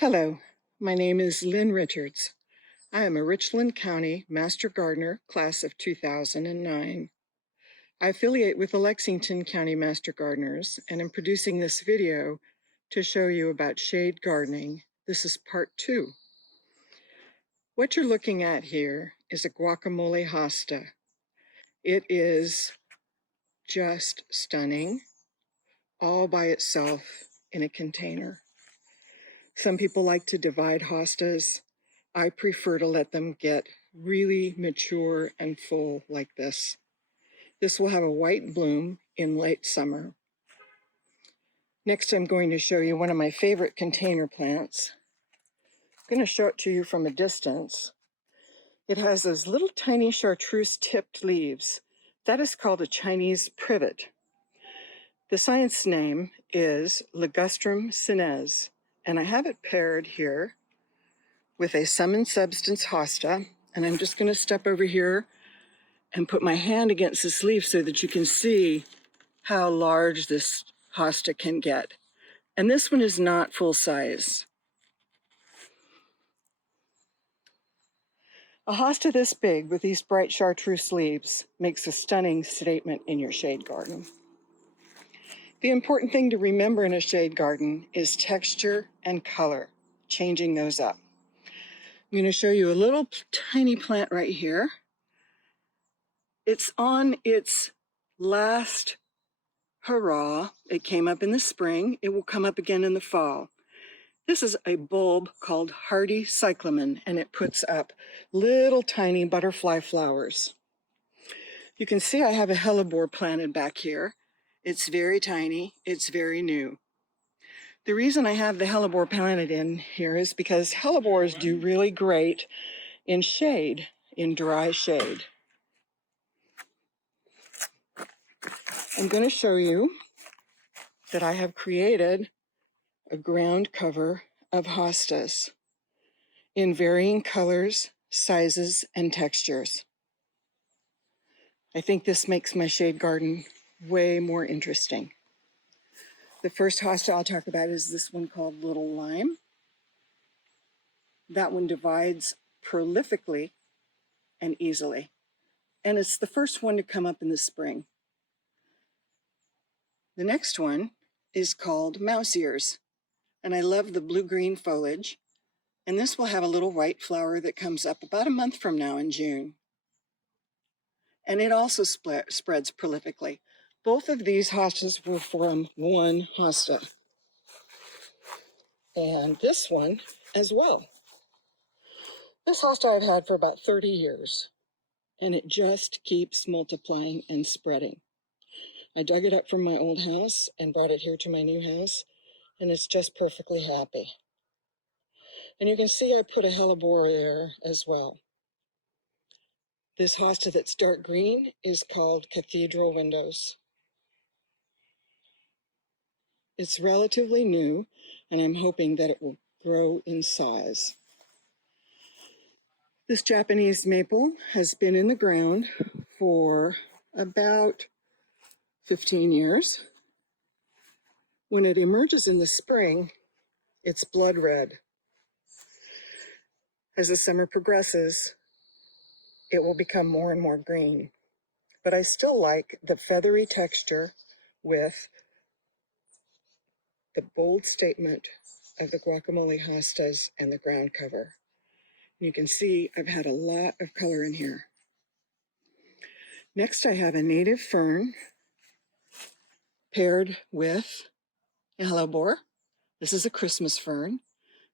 Hello, my name is Lynn Richards. I am a Richland County Master Gardener, class of 2009. I affiliate with the Lexington County Master Gardeners and am producing this video to show you about shade gardening. This is part 2. What you're looking at here is a Guacamole Hosta. It is just stunning, all by itself in a container. Some people like to divide hostas. I prefer to let them get really mature and full like this. This will have a white bloom in late summer. Next, I'm going to show you one of my favorite container plants. I'm going to show it to you from a distance. It has those little tiny chartreuse-tipped leaves. That is called a Chinese privet. The science name is Ligustrum senes, and I have it paired here with a sum and substance hosta, and I'm just going to step over here and put my hand against this leaf so that you can see how large this hosta can get. And this one is not full size. A hosta this big with these bright chartreuse leaves makes a stunning statement in your shade garden. The important thing to remember in a shade garden is texture and color, changing those up. I'm going to show you a little tiny plant right here. It's on its last hurrah. It came up in the spring. It will come up again in the fall. This is a bulb called hardy cyclamen, and it puts up little tiny butterfly flowers. You can see I have a hellebore planted back here. It's very tiny. It's very new. The reason I have the hellebore planted in here is because hellebores do really great in shade, in dry shade. I'm going to show you that I have created a ground cover of hostas in varying colors, sizes, and textures. I think this makes my shade garden way more interesting. The first hosta I'll talk about is this one called Little Lime. That one divides prolifically and easily, and it's the first one to come up in the spring. The next one is called Mouse Ears, and I love the blue-green foliage, and this will have a little white flower that comes up about a month from now in June. And it also spreads prolifically. Both of these hostas were from one hosta. And this one as well. This hosta I've had for about 30 years, and it just keeps multiplying and spreading. I dug it up from my old house and brought it here to my new house, and it's just perfectly happy. And you can see I put a hellebore there as well. This hosta that's dark green is called Cathedral Windows. It's relatively new, and I'm hoping that it will grow in size. This Japanese maple has been in the ground for about 15 years. When it emerges in the spring, it's blood red. As the summer progresses, it will become more and more green. But I still like the feathery texture with the bold statement of the Guacamole Hostas and the ground cover. You can see I've had a lot of color in here. Next, I have a native fern paired with a hellebore. This is a Christmas fern.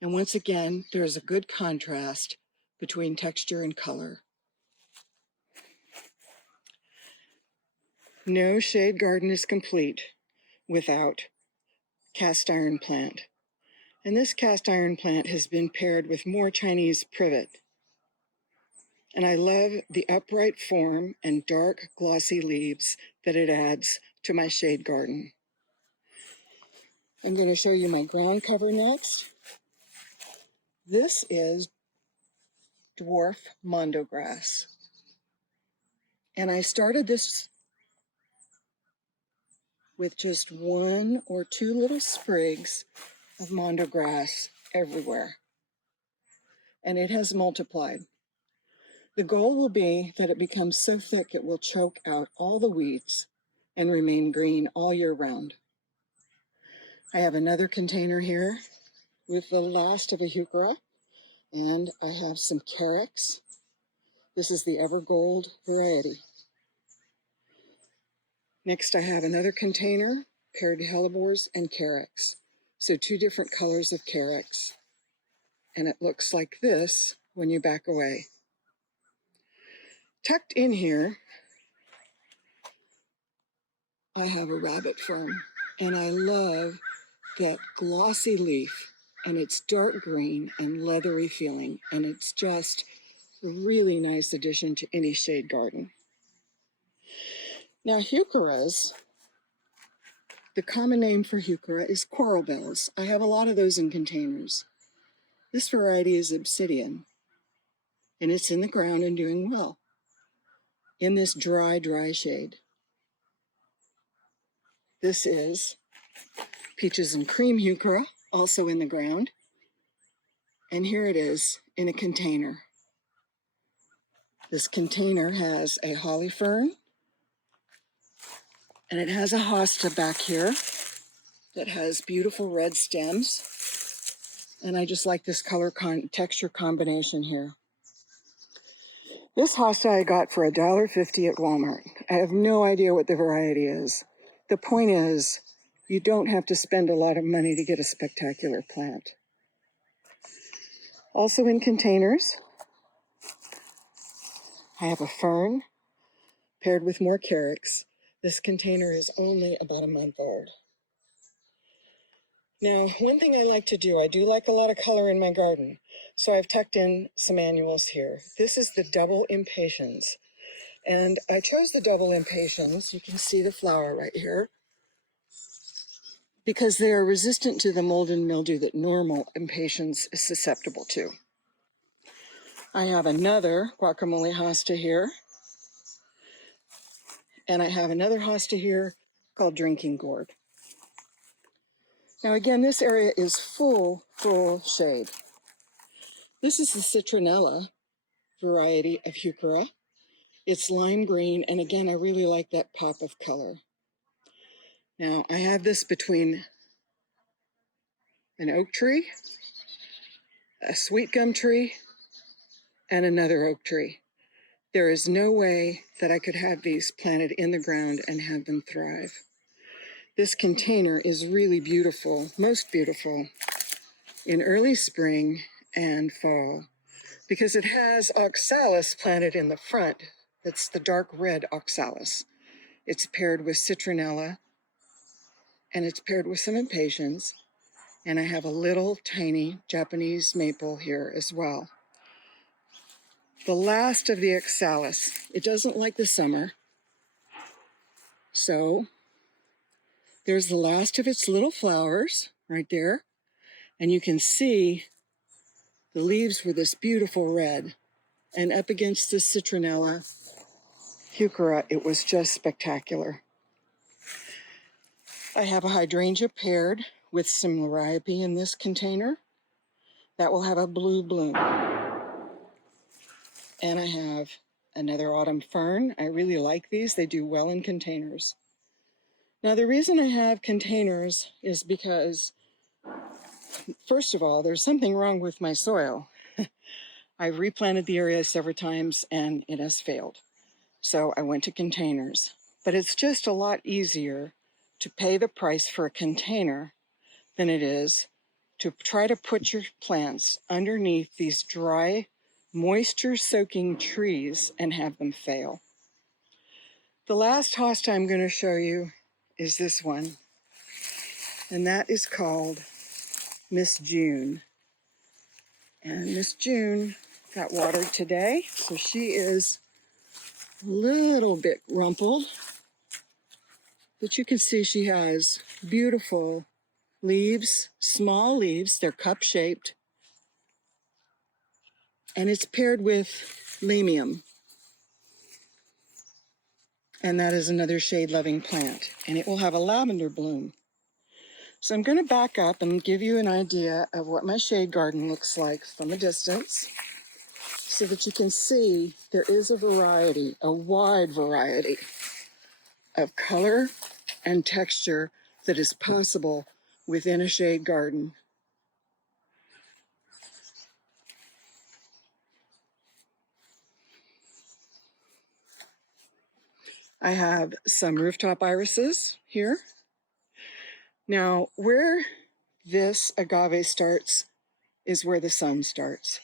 And once again, there's a good contrast between texture and color. No shade garden is complete without cast iron plant. And this cast iron plant has been paired with more Chinese privet. And I love the upright form and dark glossy leaves that it adds to my shade garden. I'm going to show you my ground cover next. This is Dwarf Mondo grass. And I started this with just 1 or 2 little sprigs of Mondo grass, everywhere, and it has multiplied. The goal will be that it becomes so thick it will choke out all the weeds and remain green all year round. I have another container here with the last of a Heuchera, and I have some Carrots. This is the Evergold variety. Next, I have another container paired Hellebores and Carrots. So 2 different colors of Carrots. And it looks like this when you back away. Tucked in here, I have a rabbit fern, and I love that glossy leaf, and it's dark green and leathery feeling, and it's just a really nice addition to any shade garden. Now, Heucheras, the common name for Heuchera is coral bells. I have a lot of those in containers. This variety is obsidian, and it's in the ground and doing well in this dry shade. This is Peaches and Cream Heuchera, also in the ground. And here it is in a container. This container has a holly fern, and it has a hosta back here that has beautiful red stems. And I just like this color texture combination here. This hosta I got for $1.50 at Walmart. I have no idea what the variety is. The point is, you don't have to spend a lot of money to get a spectacular plant. Also in containers, I have a fern paired with more Carrots. This container is only about a month old. Now, one thing I like to do, I do like a lot of color in my garden, so I've tucked in some annuals here. This is the double impatiens, and I chose the double impatiens. You can see the flower right here, because they are resistant to the mold and mildew that normal impatiens is susceptible to. I have another Guacamole Hosta here, and I have another hosta here called Drinking Gourd. Now again, this area is full shade. This is the Citronella variety of Heuchera. It's lime green, and again, I really like that pop of color. Now, I have this between an oak tree, a sweet gum tree, and another oak tree. There is no way that I could have these planted in the ground and have them thrive. This container is really beautiful, most beautiful, in early spring and fall, because it has oxalis planted in the front. That's the dark red oxalis. It's paired with citronella, and it's paired with some impatiens, and I have a little tiny Japanese maple here as well. The last of the oxalis, it doesn't like the summer, so there's the last of its little flowers right there, and you can see the leaves were this beautiful red, and up against the citronella Heuchera, it was just spectacular. I have a hydrangea paired with some liriope in this container. That will have a blue bloom. And I have another autumn fern. I really like these. They do well in containers. Now, the reason I have containers is because, first of all, there's something wrong with my soil. I've replanted the area several times and it has failed. So I went to containers. But it's just a lot easier to pay the price for a container than it is to try to put your plants underneath these dry, moisture-soaking trees and have them fail. The last hosta I'm going to show you is this one, and that is called Miss June. And Miss June got watered today, so she is a little bit rumpled, but you can see she has beautiful leaves, small leaves, they're cup-shaped, and it's paired with limium. And that is another shade-loving plant, and it will have a lavender bloom. So I'm going to back up and give you an idea of what my shade garden looks like from a distance so that you can see there is a variety, a wide variety of color and texture that is possible within a shade garden. I have some rooftop irises here. Now, where this agave starts is where the sun starts.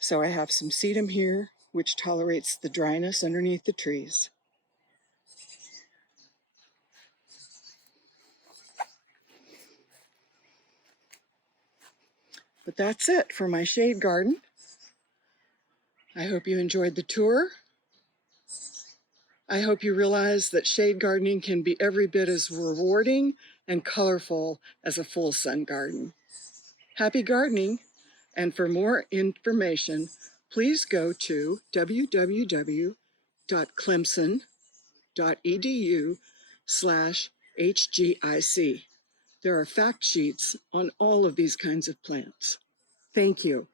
So I have some sedum here, which tolerates the dryness underneath the trees. But that's it for my shade garden. I hope you enjoyed the tour. I hope you realize that shade gardening can be every bit as rewarding and colorful as a full sun garden. Happy gardening, and for more information, please go to www.clemson.edu/HGIC. There are fact sheets on all of these kinds of plants. Thank you.